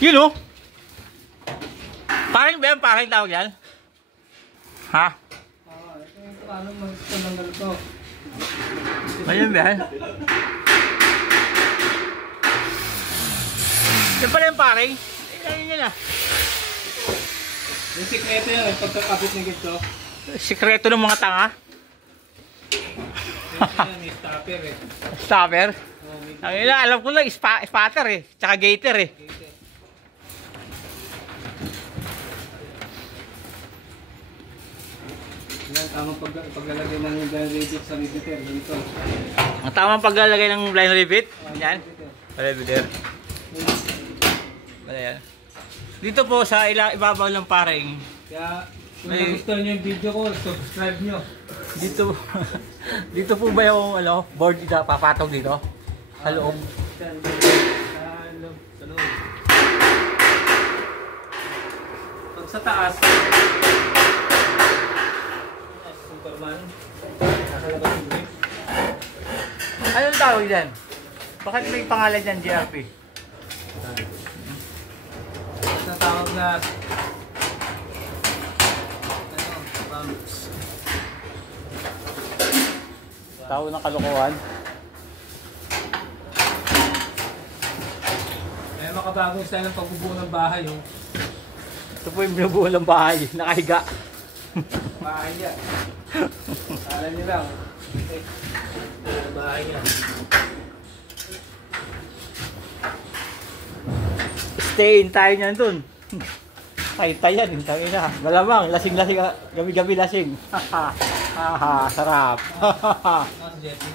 Yun o. Paring ba yan? Paring tawag yan? Ha? Ito yung paano magtanggal ko. Ayun ba yan? Yan pala yung paring. Ayun yun ah. Yung sikreto yan, pagkakabit ng gito. Sikreto ng mga tanga. Yan, may stopper eh. Stopper? Ang ina, alam ko lang, spatter eh. Tsaka gator eh. Yan, tamang paglalagay ng blind rivet sa riveter. Ganito. Ang tamang paglalagay ng blind rivet. Yan. Riveter. Wala yan. Dito po sa ibabaw ng paring. Kaya kung nagustuhan nyo yung video ko, subscribe nyo. Dito dito po ba yung board na papatong dito? Sa loob. Sa loob. Pag sa taas, Superman. Nakalabas yung grip. Anong tawag dyan? Bakit may pangalan dyan, GRP? Sa tawag na bumps. Tawag ng kalokohan. May makabagong style ng pagbubuo ng bahay. Oh. Ito po yung binubuo ng bahay. Nakahiga. Bahay yan. Alam nyo lang. Bahay yan. Stayin tayo niyan dun. Tay yan. Tayo na. Malamang. Lasing-lasing. Gabi-gabi lasing. Haha. Sarap. Nasa Jeffy.